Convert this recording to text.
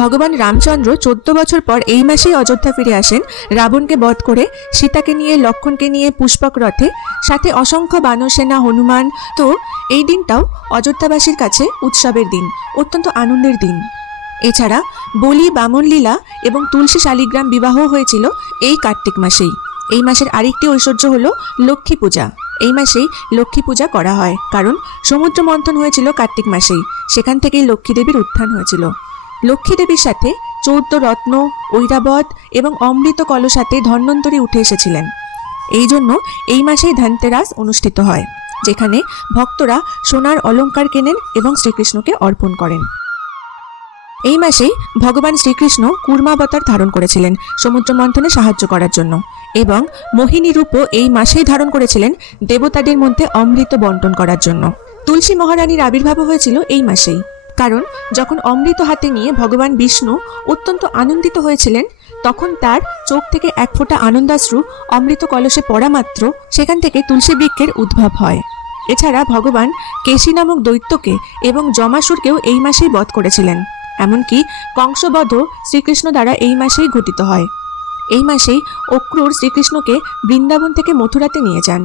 ভগবান রামচন্দ্র 14 বছর পর এই মাসেই অযোধ্যা ফিরে আসেন রাবণকে বধ করে, সীতাকে নিয়ে, লক্ষ্মণকে নিয়ে পুষ্পক রথে, সাথে অসংখ্য বানরসেনা, হনুমান। তো এই দিনটাও অযোধ্যাবাসীর কাছে উৎসবের দিন, অত্যন্ত আনন্দের দিন। এছাড়া বলি, বামন লীলা এবং তুলসী শালিগ্রাম বিবাহ হয়েছিল এই কার্তিক মাসেই। এই মাসের আরেকটি ঐশ্বর্য হলো লক্ষ্মী পূজা। এই মাসেই লক্ষ্মী পূজা করা হয়, কারণ সমুদ্র মন্থন হয়েছিল কার্তিক মাসেই, সেখান থেকেই লক্ষ্মী দেবীর উত্থান হয়েছিল। লক্ষ্মী দেবীর সাথে 14 রত্ন, ঐরাবত এবং অমৃত কলসাতে ধন্বন্তরী উঠে এসেছিলেন। এই জন্য এই মাসেই ধনতেরাস অনুষ্ঠিত হয়, যেখানে ভক্তরা সোনার অলংকার কেনেন এবং শ্রীকৃষ্ণকে অর্পণ করেন। এই মাসেই ভগবান শ্রীকৃষ্ণ কুর্মাবতার ধারণ করেছিলেন সমুদ্র মন্থনে সাহায্য করার জন্য, এবং মোহিনী রূপও এই মাসেই ধারণ করেছিলেন দেবতাদের মধ্যে অমৃত বন্টন করার জন্য। তুলসী মহারানীর আবির্ভাব হয়েছিল এই মাসেই, কারণ যখন অমৃত হাতে নিয়ে ভগবান বিষ্ণু অত্যন্ত আনন্দিত হয়েছিলেন, তখন তার চোখ থেকে এক ফোঁটা আনন্দাশ্রু অমৃত কলসে পড়া মাত্র সেখান থেকে তুলসী বৃক্ষের উদ্ভব হয়। এছাড়া ভগবান কেশী নামক দৈত্যকে এবং যমাসুরকেও এই মাসেই বধ করেছিলেন। এমনকি কংসবধও শ্রীকৃষ্ণ দ্বারা এই মাসেই ঘটিত হয়। এই মাসেই অক্রূর শ্রীকৃষ্ণকে বৃন্দাবন থেকে মথুরাতে নিয়ে যান।